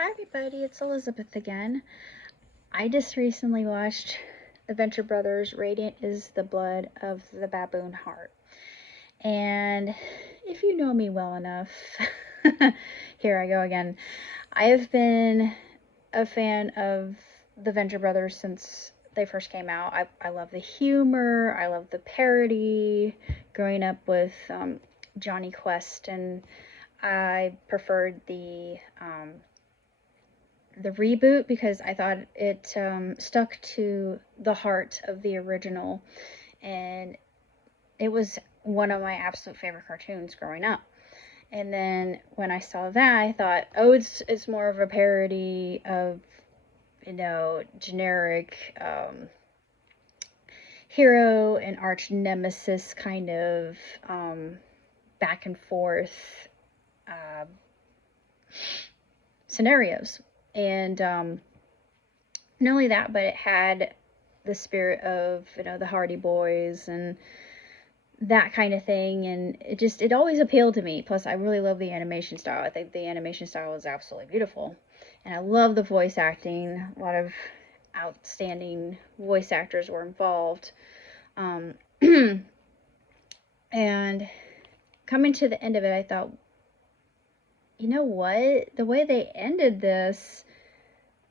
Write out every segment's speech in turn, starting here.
Hi everybody, it's Elizabeth again. I just recently watched the Venture Brothers' Radiant is the Blood of the Baboon Heart. And if you know me well enough, here I go again. I have been a fan of the Venture Brothers since they first came out. I love the humor, I love the parody, growing up with Johnny Quest, and I preferred the reboot because I thought it stuck to the heart of the original, and it was one of my absolute favorite cartoons growing up. And then when I saw that, I thought, oh, it's more of a parody of generic hero and arch nemesis kind of back and forth uh, scenarios. And not only that, but it had the spirit of the Hardy Boys and that kind of thing, and it always appealed to me. Plus, I really love the animation style. I think the animation style is absolutely beautiful, and I love the voice acting. A lot of outstanding voice actors were involved, and coming to the end of it, I thought, you know what? The way they ended this,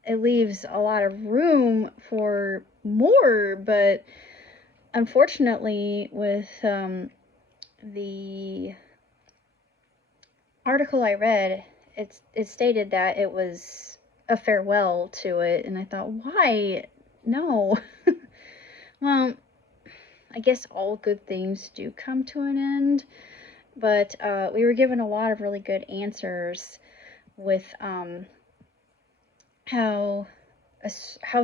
it leaves a lot of room for more, but unfortunately, with the article I read, it stated that it was a farewell to it, and I thought, why? No. Well, I guess all good things do come to an end, but we were given a lot of really good answers with how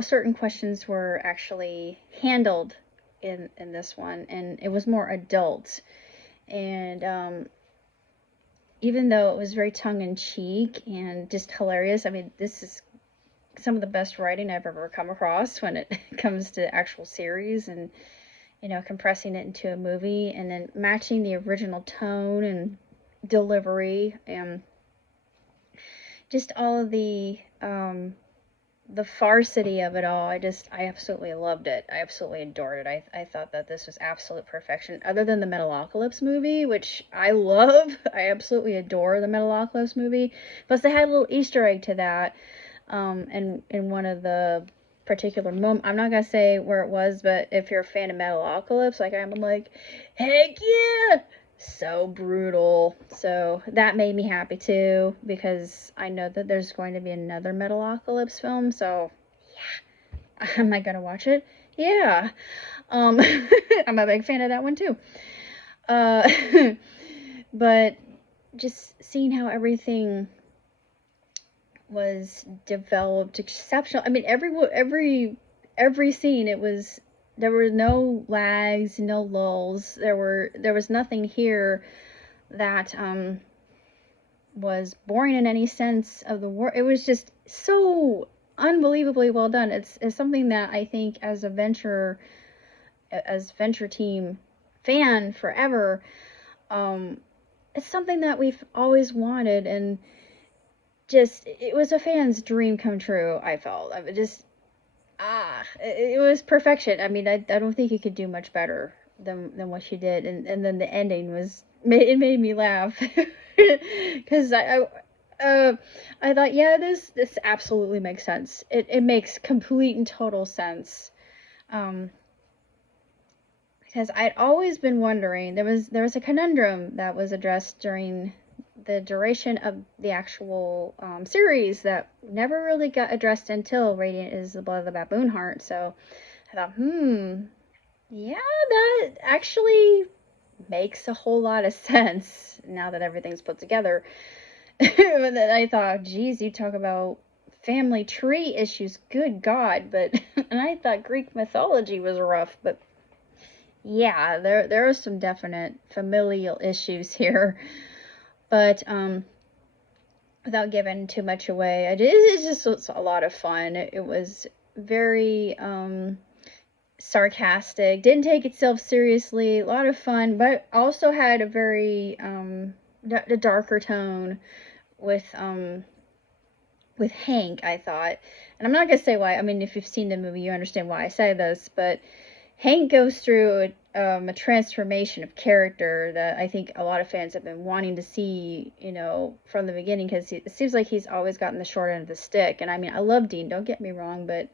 certain questions were actually handled in this one, and it was more adult. And even though it was very tongue-in-cheek and just hilarious, I mean, this is some of the best writing I've ever come across when it comes to actual series, and compressing it into a movie and then matching the original tone and delivery, and just all of the farsity of it all. I absolutely loved it. I absolutely adored it. I thought that this was absolute perfection. Other than the Metalocalypse movie, which I love, I absolutely adore the Metalocalypse movie. Plus, they had a little Easter egg to that, in one of the particular moments. I'm not gonna say where it was, but if you're a fan of Metalocalypse, like I'm like, heck yeah! So brutal. So that made me happy too, because I know that there's going to be another Metalocalypse film. So yeah, am I gonna watch it? Yeah. I'm a big fan of that one too. Uh, but just seeing how everything was developed exceptional. I mean, every scene, there were no lags, no lulls. There was nothing here that was boring in any sense of the word. It was just so unbelievably well done. It's something that I think as Venture Team fan forever, it's something that we've always wanted, and just it was a fan's dream come true. I felt it was perfection. I mean, I don't think you could do much better than what she did, and then the ending it made me laugh because I thought, yeah, this absolutely makes sense. It makes complete and total sense. Because I'd always been wondering, there was a conundrum that was addressed during the duration of the actual series that never really got addressed until Radiant is the Blood of the Baboon Heart. So I thought, yeah, that actually makes a whole lot of sense now that everything's put together. And then I thought, geez, you talk about family tree issues, good God. But and I thought Greek mythology was rough, but yeah, there are some definite familial issues here. But without giving too much away, it just was a lot of fun. It was very sarcastic, didn't take itself seriously, a lot of fun, but also had a very the darker tone with with Hank, I thought, and I'm not gonna say why. I mean, if you've seen the movie, you understand why I say this, but Hank goes through a transformation of character that I think a lot of fans have been wanting to see, from the beginning, because it seems like he's always gotten the short end of the stick. And I mean, I love Dean, don't get me wrong, but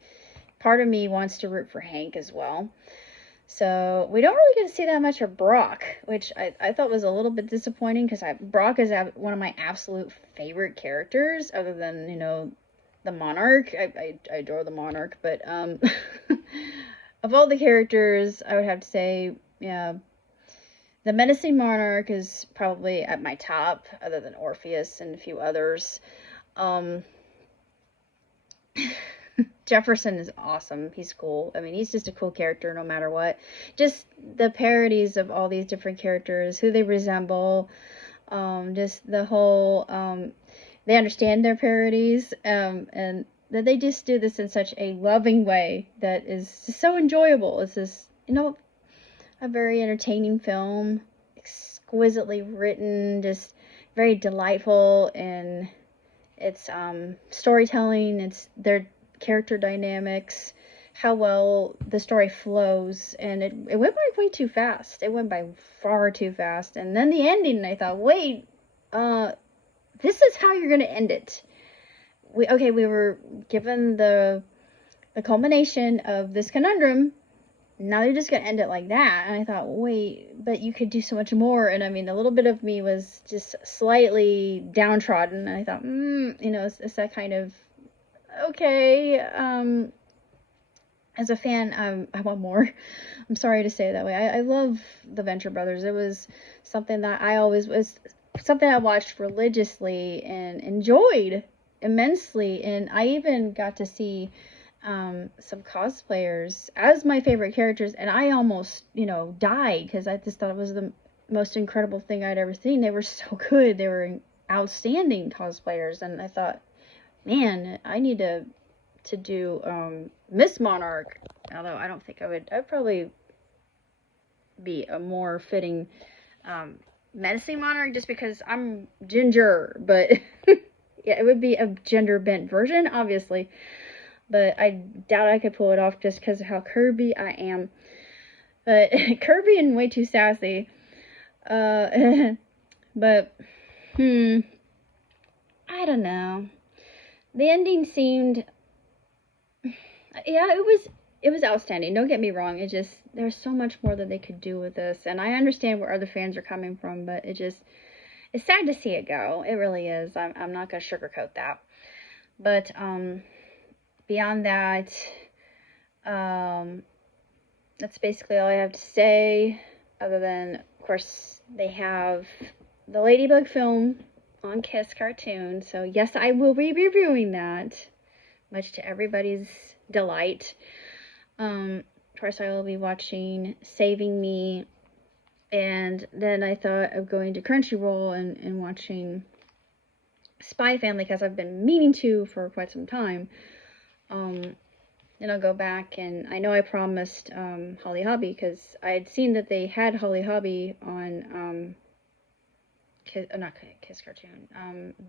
part of me wants to root for Hank as well. So we don't really get to see that much of Brock, which I thought was a little bit disappointing, because Brock is one of my absolute favorite characters, other than, the Monarch. I adore the Monarch, but of all the characters, I would have to say, yeah, the Menacing Monarch is probably at my top, other than Orpheus and a few others. Um, Jefferson is awesome. He's cool. I mean, he's just a cool character no matter what. Just the parodies of all these different characters, who they resemble, just the whole, they understand their parodies, and that they just do this in such a loving way that is just so enjoyable. It's just, a very entertaining film, exquisitely written, just very delightful in its storytelling, its their character dynamics, how well the story flows, and it went by way too fast. It went by far too fast. And then the ending, I thought, wait, this is how you're gonna end it. We were given the culmination of this conundrum. Now you're just gonna end it like that. And I thought, wait, but you could do so much more. And I mean, a little bit of me was just slightly downtrodden. And I thought, it's that kind of, okay. As a fan, I want more. I'm sorry to say it that way. I love the Venture Brothers. It was something that something I watched religiously and enjoyed immensely. And I even got to see some cosplayers as my favorite characters, and I almost, died, because I just thought it was the most incredible thing I'd ever seen. They were so good. They were outstanding cosplayers, and I thought, man, I need to do Miss Monarch. Although I don't think I'd probably be a more fitting Menacing Monarch, just because I'm ginger, but yeah, it would be a gender bent version, obviously. But I doubt I could pull it off just because of how curvy I am. But curvy and way too sassy. But, I don't know. The ending seemed, yeah, it was outstanding. Don't get me wrong. There's so much more that they could do with this. And I understand where other fans are coming from, but it's sad to see it go. It really is. I'm not going to sugarcoat that. But, beyond that, that's basically all I have to say, other than, of course, they have the Ladybug film on Kiss Cartoon, so yes, I will be reviewing that, much to everybody's delight. Of course, I will be watching Saving Me, and then I thought of going to Crunchyroll and watching Spy Family, because I've been meaning to for quite some time. Then I'll go back, and I know I promised Holly Hobby, because I had seen that they had Holly Hobby on not Kiss Cartoon,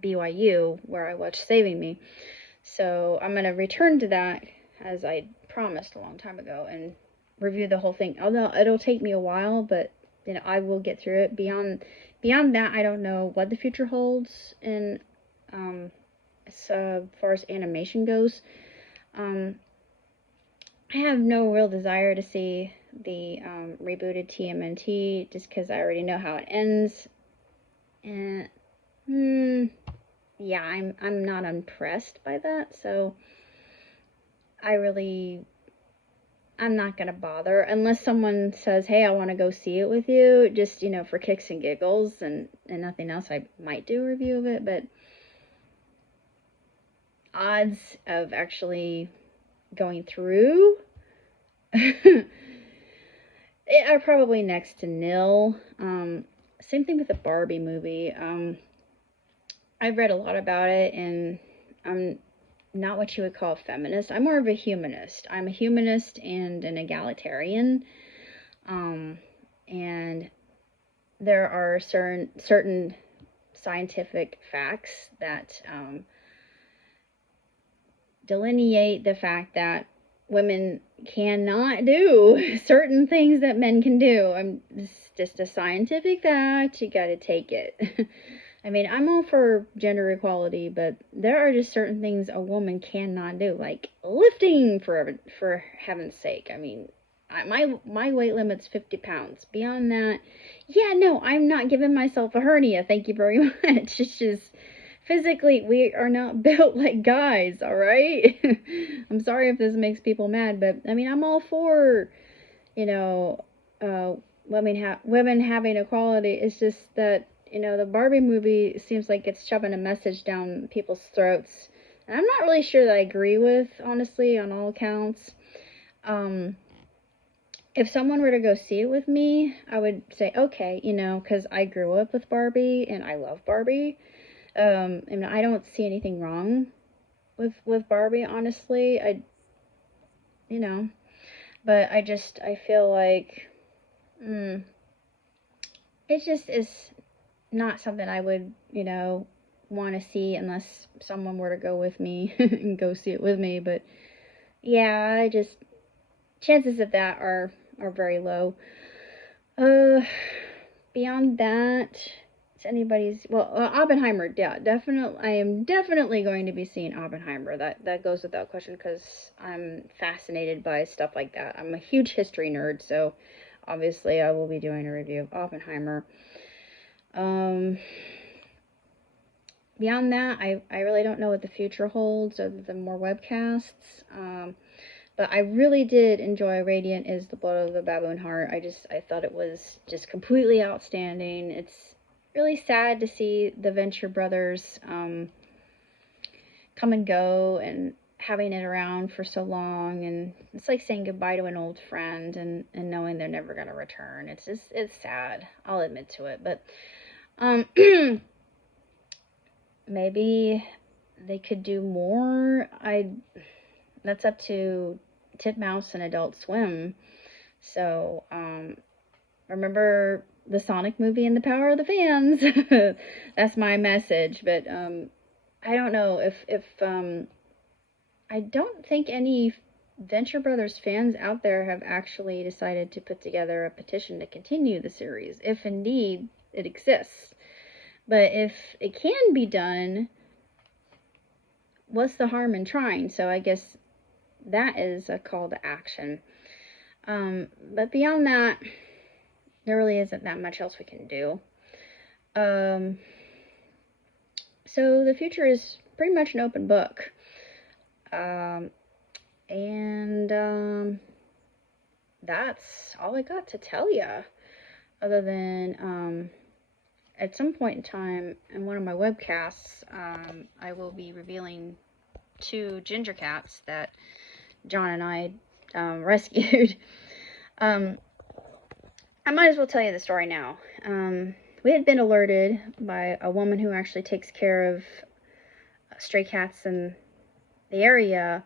BYU, where I watched Saving Me. So I'm going to return to that, as I promised a long time ago, and review the whole thing. Although it'll take me a while, but I will get through it. Beyond that, I don't know what the future holds, and as far as animation goes. I have no real desire to see the rebooted TMNT, just because I already know how it ends. And yeah, I'm not impressed by that, so I'm not gonna bother unless someone says, hey, I want to go see it with you, just for kicks and giggles and nothing else. I might do a review of it, but odds of actually going through are probably next to nil. Same thing with the Barbie movie. I've read a lot about it, and I'm not what you would call a feminist. I'm more of a humanist. I'm a humanist and an egalitarian. And there are certain scientific facts that delineate the fact that women cannot do certain things that men can do. It's just a scientific fact. You gotta take it. I mean, I'm all for gender equality, but there are just certain things a woman cannot do, like lifting, for heaven's sake. I mean, my weight limit's 50 pounds. Beyond that, yeah, no, I'm not giving myself a hernia. Thank you very much. It's just physically, we are not built like guys, all right? I'm sorry if this makes people mad, but I mean, I'm all for, you know, women having equality. It's just that, the Barbie movie seems like it's shoving a message down people's throats. And I'm not really sure that I agree with, honestly, on all accounts. If someone were to go see it with me, I would say, okay, because I grew up with Barbie and I love Barbie. And I don't see anything wrong with Barbie, honestly. But I feel like, it just is not something I would, want to see unless someone were to go with me and go see it with me. But yeah, chances of that are very low. Beyond that, it's anybody's, Oppenheimer, yeah, definitely, I am definitely going to be seeing Oppenheimer. That goes without question, because I'm fascinated by stuff like that. I'm a huge history nerd, so obviously I will be doing a review of Oppenheimer. Beyond that, I really don't know what the future holds, other than more webcasts. But I really did enjoy Radiant is the Blood of the Baboon Heart. I thought it was just completely outstanding. It's really sad to see the Venture brothers come and go, and having it around for so long, and it's like saying goodbye to an old friend and knowing they're never going to return. It's sad. I'll admit to it. But maybe they could do more. That's up to Titmouse and Adult Swim. So, remember the Sonic movie and the power of the fans. That's my message. But I don't know if I don't think any Venture Brothers fans out there have actually decided to put together a petition to continue the series, if indeed it exists. But if it can be done, what's the harm in trying? So I guess that is a call to action. But beyond that, there really isn't that much else we can do. So the future is pretty much an open book. That's all I got to tell you. Other than, at some point in time in one of my webcasts, I will be revealing 2 ginger cats that John and I rescued. I might as well tell you the story now. We had been alerted by a woman who actually takes care of stray cats in the area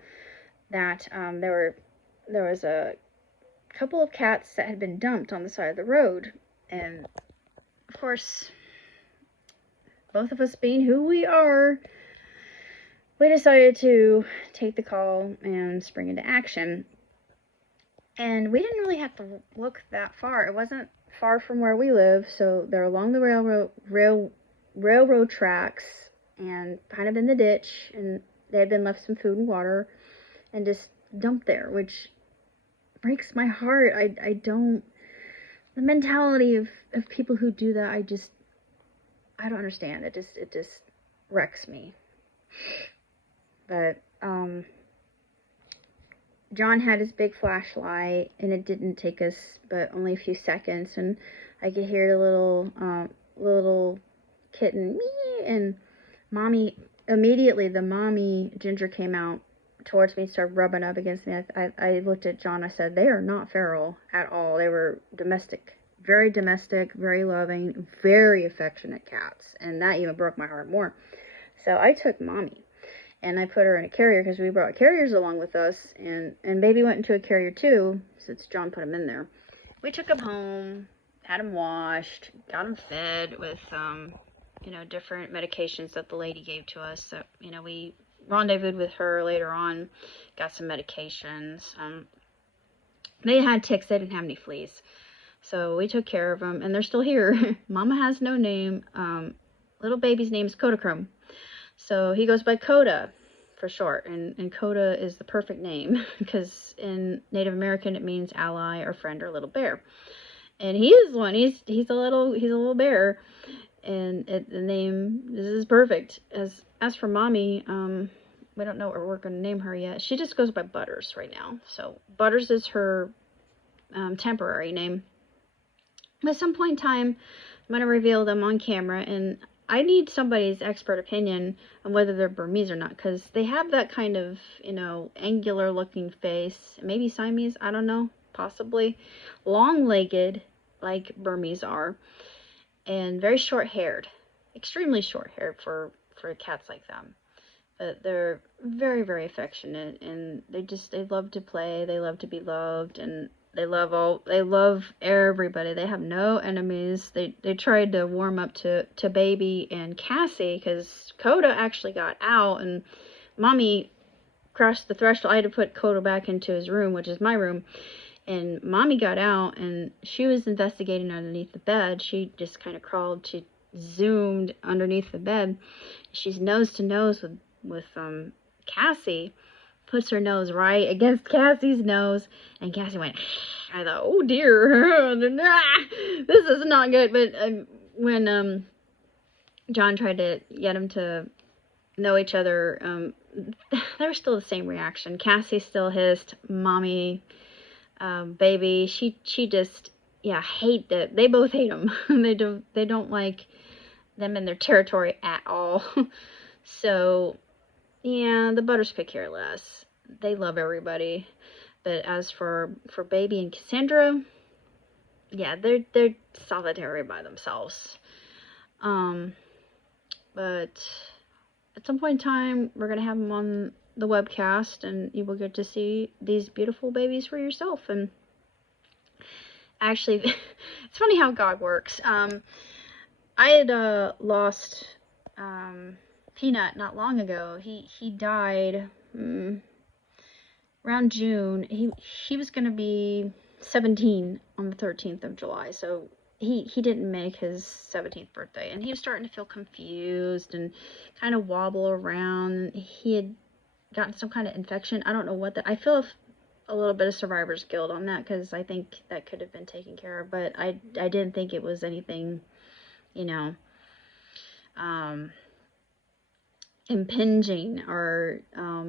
that there was a couple of cats that had been dumped on the side of the road. And of course, both of us being who we are, we decided to take the call and spring into action. And we didn't really have to look that far. It wasn't far from where we live, so they're along the railroad tracks and kind of in the ditch, and they had been left some food and water and just dumped there, which breaks my heart. I don't, the mentality of people who do that, I don't understand. It just wrecks me. But John had his big flashlight, and it didn't take us but only a few seconds, and I could hear the little kitten, and the mommy ginger came out towards me, started rubbing up against me. I looked at John, I said, they are not feral at all. They were domestic, very loving, very affectionate cats, and that even broke my heart more. So I took mommy, and I put her in a carrier, because we brought carriers along with us, and baby went into a carrier too, since John put him in there. We took him home, had him washed, got him fed with, different medications that the lady gave to us. So, we rendezvoused with her later on, got some medications. They had ticks, they didn't have any fleas. So we took care of them, and they're still here. Mama has no name. Little baby's name is Kodachrome. So he goes by Coda for short, and Coda is the perfect name because in Native American it means ally or friend or little bear. And he is one. He's a little bear, and the name this is perfect. As for Mommy, we don't know what we're gonna name her yet. She just goes by Butters right now. So Butters is her temporary name. At some point in time, I'm going to reveal them on camera, and I need somebody's expert opinion on whether they're Burmese or not, because they have that kind of, angular looking face. Maybe Siamese, I don't know, possibly. Long-legged, like Burmese are, and very short-haired. Extremely short-haired for cats like them. But they're very, very affectionate, and they love to play, they love to be loved, and they love everybody. They have no enemies. They tried to warm up to Baby and Cassie, because Coda actually got out, and Mommy crossed the threshold. I had to put Coda back into his room, which is my room, and Mommy got out, and she was investigating underneath the bed. She just kind of crawled, she zoomed underneath the bed. She's nose to nose with Cassie, puts her nose right against Cassie's nose, and Cassie went, I thought, oh dear, this is not good. But when John tried to get them to know each other, they were still the same reaction. Cassie still hissed. Mommy, Baby, she just, hate that. They both hate them. They don't like them in their territory at all. So, yeah, the Butters could care less. They love everybody. But as for Baby and Cassandra, yeah, they're solitary by themselves. But at some point in time, we're gonna have them on the webcast, and you will get to see these beautiful babies for yourself. And actually, it's funny how God works. I had lost Peanut not long ago. He died around June. He was going to be 17 on the 13th of July, so he didn't make his 17th birthday, and he was starting to feel confused and kind of wobble around. He had gotten some kind of infection. I don't know what that. I feel a little bit of survivor's guilt on that, because I think that could have been taken care of, but I didn't think it was anything, impinging or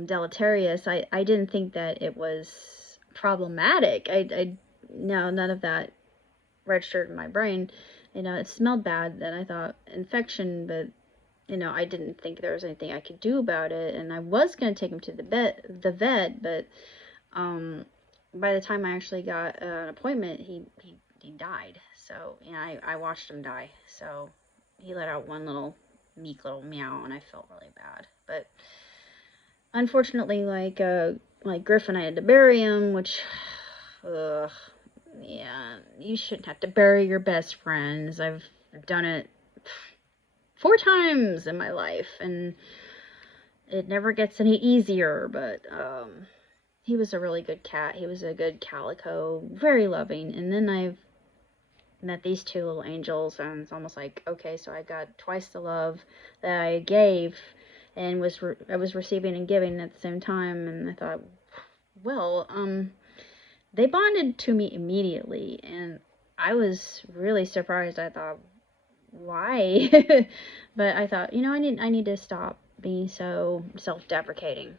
deleterious. I didn't think that it was problematic. No, none of that registered in my brain. It smelled bad, and I thought infection, but I didn't think there was anything I could do about it. And I was going to take him to the vet, but by the time I actually got an appointment, he died. So I watched him die. So he let out one meek little meow, and I felt really bad. But unfortunately, like Griffin, I had to bury him, which, yeah, you shouldn't have to bury your best friends. I've done it 4 times in my life, and it never gets any easier. But he was a really good cat. He was a good calico, very loving. And then I've met these 2 little angels, and it's almost like, okay, so I got twice the love that I gave, and I was receiving and giving at the same time. And I thought, well, they bonded to me immediately, and I was really surprised. I thought, why? But I thought, I need to stop being so self-deprecating.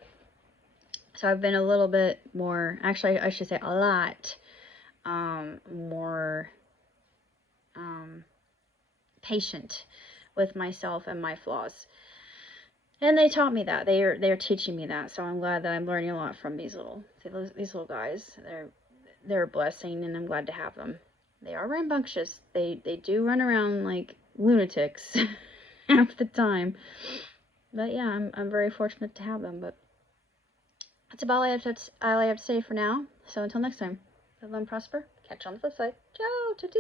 So I've been a little bit more, actually I should say a lot more patient with myself and my flaws. And they taught me that. They're teaching me that. So I'm glad that I'm learning a lot from these little guys. They're a blessing, and I'm glad to have them. They are rambunctious. They do run around like lunatics half the time. But yeah, I'm very fortunate to have them. But that's about all I have to say for now. So until next time, live and prosper. Catch you on the flip side. Ciao, tutti.